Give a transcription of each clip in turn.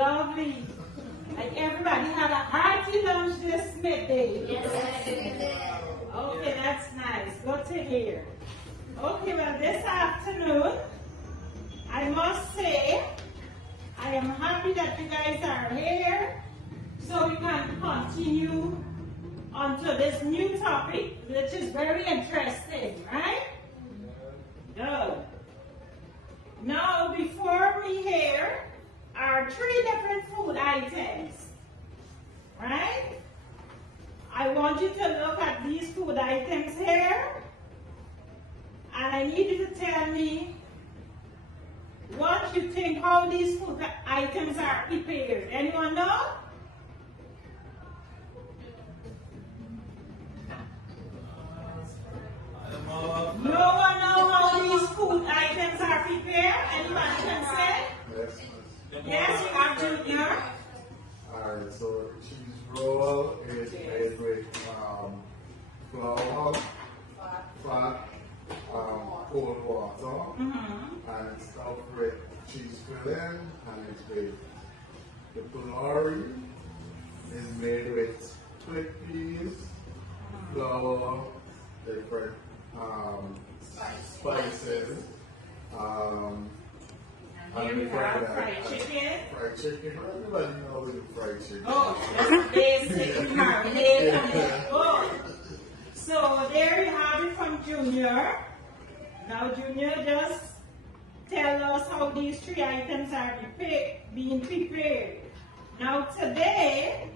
lovely. Like everybody had a hearty lunch this midday. Yes. Okay, that's nice. Good to hear. Okay, well this afternoon, I must say, I am happy that you guys are here so we can continue onto this new topic, which is very interesting, right? Good. Now, before we hear our 3 different food items, right? I want you to look at these food items here, and I need you to tell me what you think, how these food items are prepared. Anyone know? No one knows how these food items are prepared? Anyone can say? Yes. Yes, you have Junior. Alright, so cheese roll is made with flour, fat, cold water, and it's stuffed with cheese filling, and it's with the pillory is made with split peas, flour, different spices, Here we have fried chicken. Fried chicken. Everybody knows the fried chicken. Oh, that's basic marinade. Oh. So there you have it from Junior. Now Junior, just tell us how these 3 items are being prepared. Now today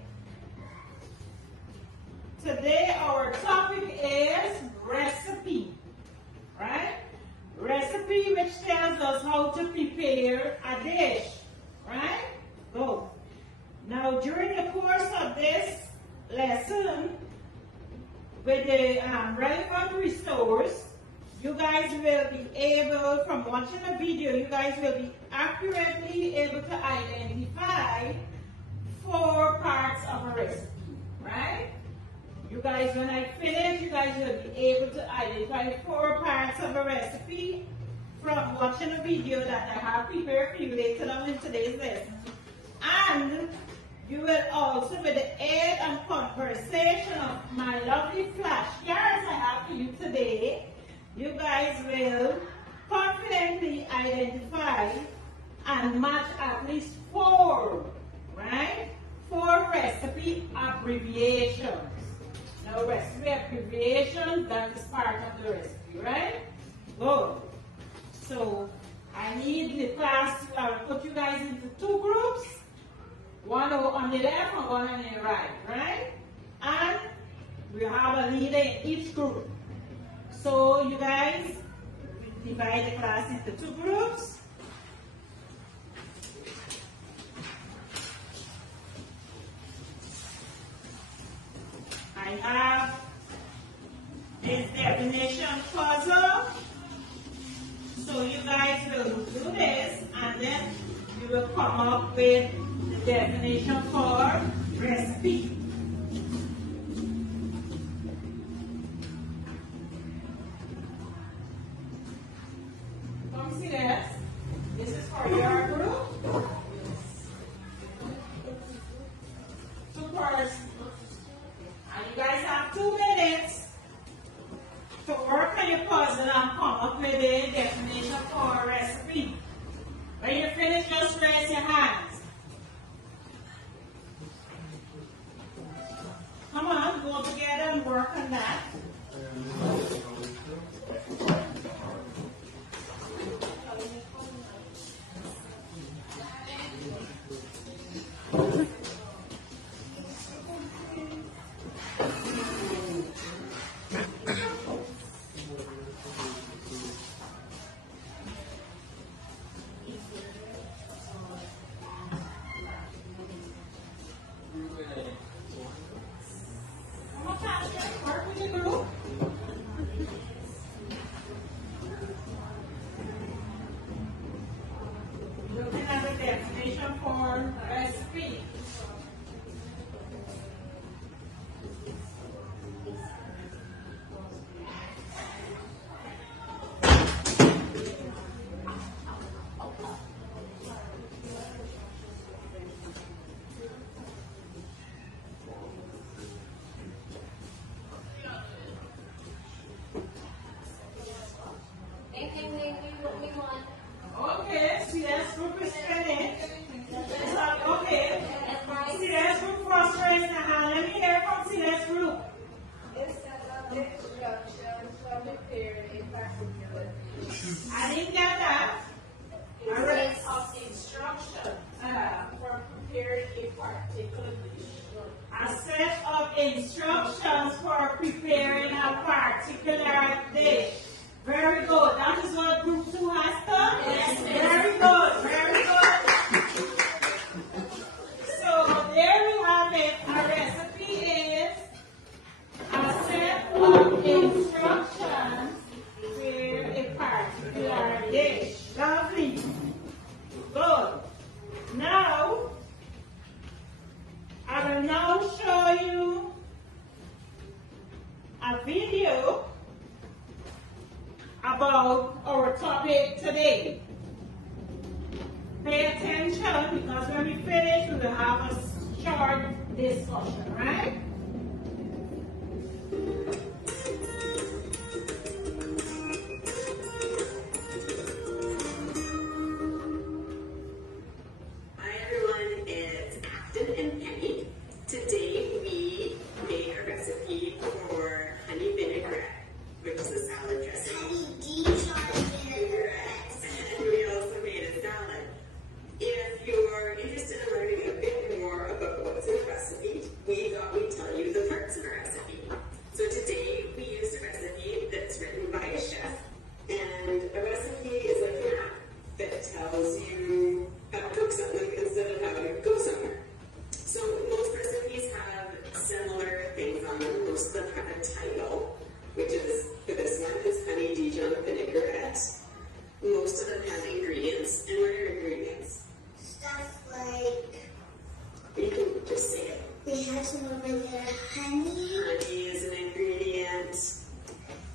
our topic is recipe, right? Recipe which tells us how to prepare a dish, right? Go. Now during the course of this lesson, with the relevant resource, you guys will be able, from watching the video, you guys will be accurately able to identify 4 parts of a recipe, right? You guys, when I finish, you guys will be able to identify 4 parts of a recipe from watching a video that I have prepared for you later on in today's lesson. And you will also, with the aid and conversation of my lovely flashcards I have for you today, you guys will confidently identify and match at least 4, right? 4 recipe abbreviations. Now, recipe abbreviation, that is part of the recipe, right? Good. So, I need the class to put you guys into 2 groups. One on the left and one on the right, right? And we have a leader in each group. So, you guys divide the class into 2 groups. I have this definition puzzle. So you guys will do this and then you will come up with the definition for recipe. Come see this. This is for your group. 2 parts. And you guys have 2 minutes to work on your puzzle and come up with a definition for a recipe. When you finish, just raise your hands. Come on, go together and work on that. Work with the group. Looking at the definition for recipe. instructions for preparing a particular dish. Very good. That is what group 2 has done? Yes. Very good. Very good. So there we have it. A recipe is a set of instructions to prepare a particular dish. Lovely. Good. Now, I will now show you a video about our topic today. Pay attention because when we finish, we will have a short discussion, right? Hi everyone, it's Afton and Penny. Today we made a recipe for honey vinaigrette, which is a salad dressing. Honey Dijon vinaigrette. And we also made a salad. If you're interested in learning a bit more about what's in the recipe, we thought we'd tell you the parts of the recipe. So today we used a recipe that's written by a chef, and a recipe is like an app that tells you how to cook something instead of how to go somewhere. So most recipes have similar things on them. Most of them have a title, which is, for this one, is honey Dijon vinaigrette. Most of them have ingredients. And what are ingredients? Stuff like, You can just say it. we have some over there, honey. Honey is an ingredient.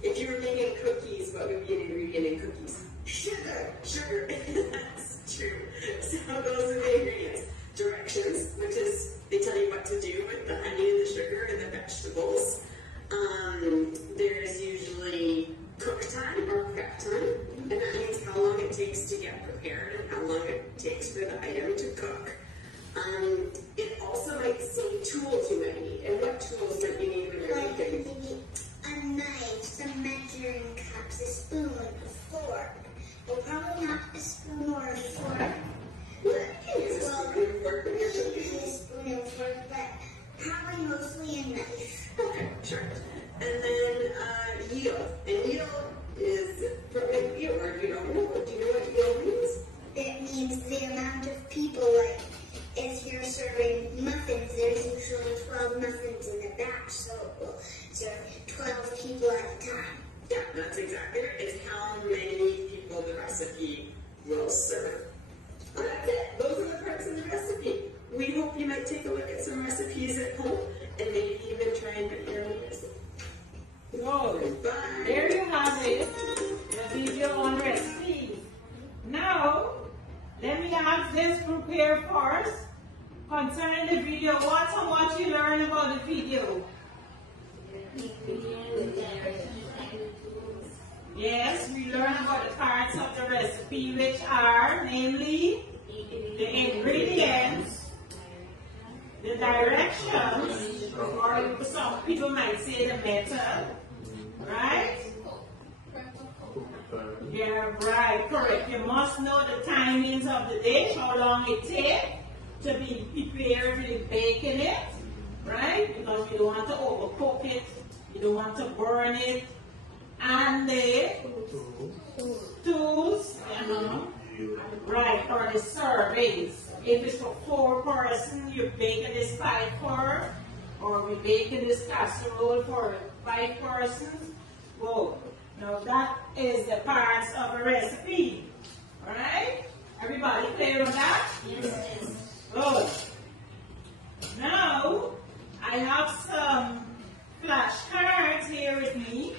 If you were making cookies, what would be an ingredient in cookies? Sugar. Sugar. That's true. So those are the ingredients. Directions, which is they tell you what to do with the honey and the sugar and the vegetables. There's usually cook time or prep time, and that means how long it takes to get prepared and how long it takes for the item to cook. It also might say tools you might need, and what tools might you need when you're Like cooking? maybe a knife, some measuring cups, a spoon, a fork. Well, probably not a spoon or a fork. Well, you can use a spoon and fork when you're Usually cooking. a spoon and fork, but probably mostly a knife. Okay, sure. And then yield. And yield is from a yield, or you don't know. Do you know what yield means? It means the amount of people, like if you're serving muffins, there's usually 12 muffins in the batch, so it will serve 12 people at a time. Yeah, that's exactly right. It's how many people the recipe will serve. And that's it. Those are the parts of the recipe. We hope you might take a look at some recipes at home and maybe even try and make your own recipe. Good. Bye. There you have it, the video on recipes. Now, let me ask this group here first. Concerning the video, what's and what you learn about the video? Yes, we learn about the parts of the recipe, which are, namely, the ingredients, the directions, or some people might say the method, right? Yeah, right, correct. You must know the timings of the dish, how long it takes to be prepared to be baking it, right? Because you don't want to overcook it, you don't want to burn it, and the tools, right, or the servings. If it's for 4 persons, you're baking this 5 for, or we're baking this casserole for 5 persons. Whoa. Now that is the parts of a recipe. Alright? Everybody clear on that? Yes. Good. Now, I have some flashcards here with me,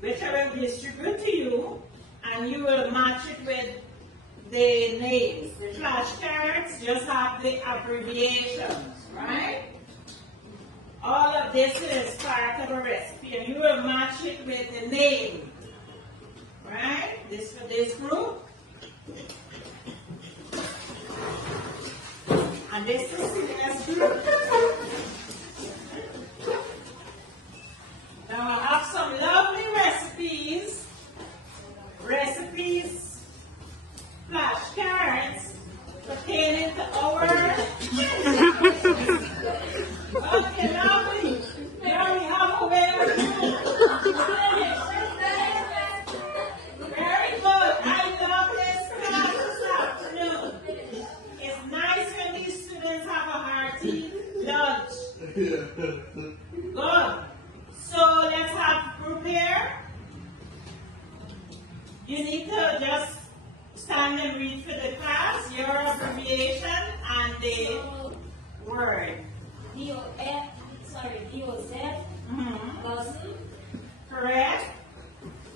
which I will distribute to you, and you will match it with the names. The flashcards just have the abbreviations, right? All of this is part of a recipe, and you will match it with the name, right? This for this group, and this is the next group. Now I have some lovely recipes, flashcards pertaining to our. Okay, lovely. Good. So let's have group here. You need to just stand and read for the class your abbreviation and the word. DOZ, dozen. Correct?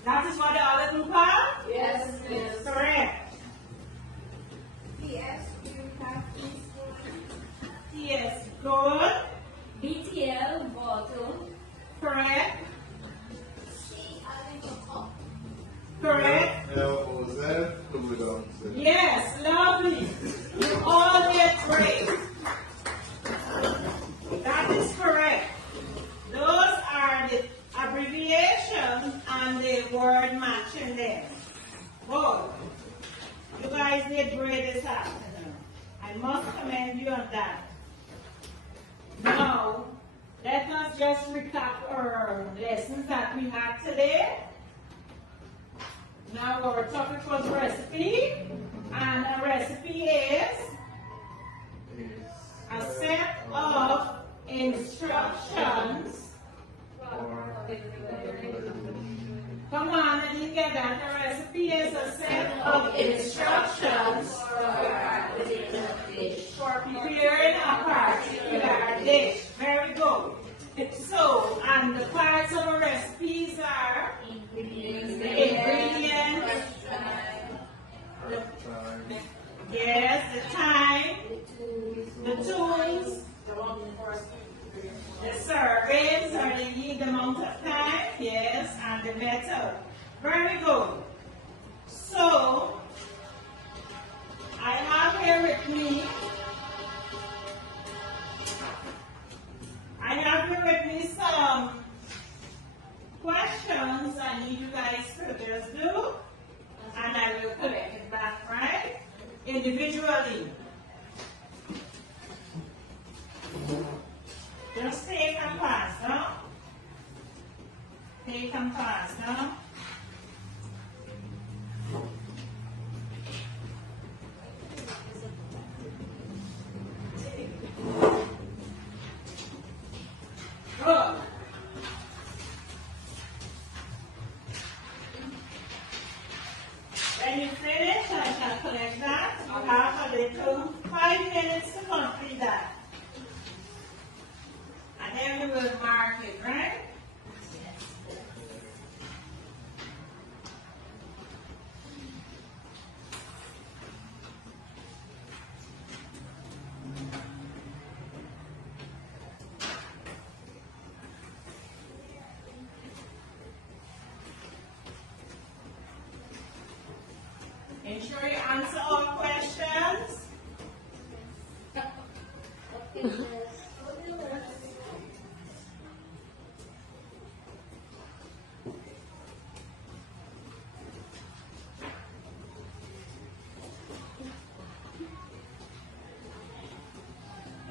That is what the other group are? Yes, yes. Correct. PS, you have Yes, good. BTL, bottle. Correct. C, I think a cup. Correct. L-O-Z, W-Z. Yes, lovely. You all did great. That is correct. Those are the abbreviations and the word matching there. Good. You guys did great this afternoon. I must commend you on that. Now, let us just recap our lessons that we had today. Now our topic was recipe, and a recipe is a set of instructions. Come on, I didn't get that. The recipe is a set of instructions for preparing a particular dish. Very good. So, and the parts of a recipes are the ingredients, yes, the time, the tools, the servings or the amount of time, yes, and the method. Very good. So, I have here with me, some questions I need you guys to just do, and I will collect it back, right? Individually. Just take and pass, no? Take and pass, no? Good. When you finish, I shall collect that. You have a little 5 minutes to complete that. And then we will mark it, right? Ensure you answer all questions.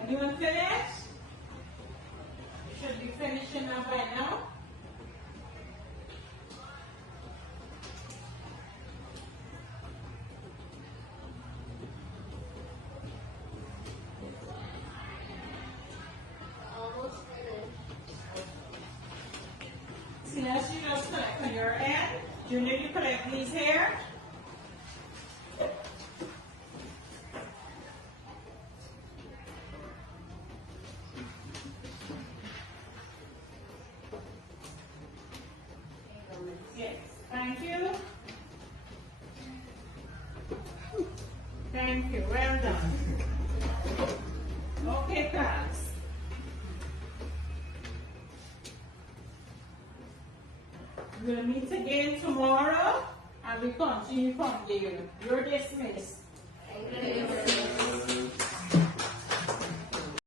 Anyone finished? You should be finishing up by now. See, as you just collect on your end. Junior, you collect these here. Yes, thank you. Thank you, well done. Okay, class. We'll meet again tomorrow and we continue from there. You're dismissed. Thank you.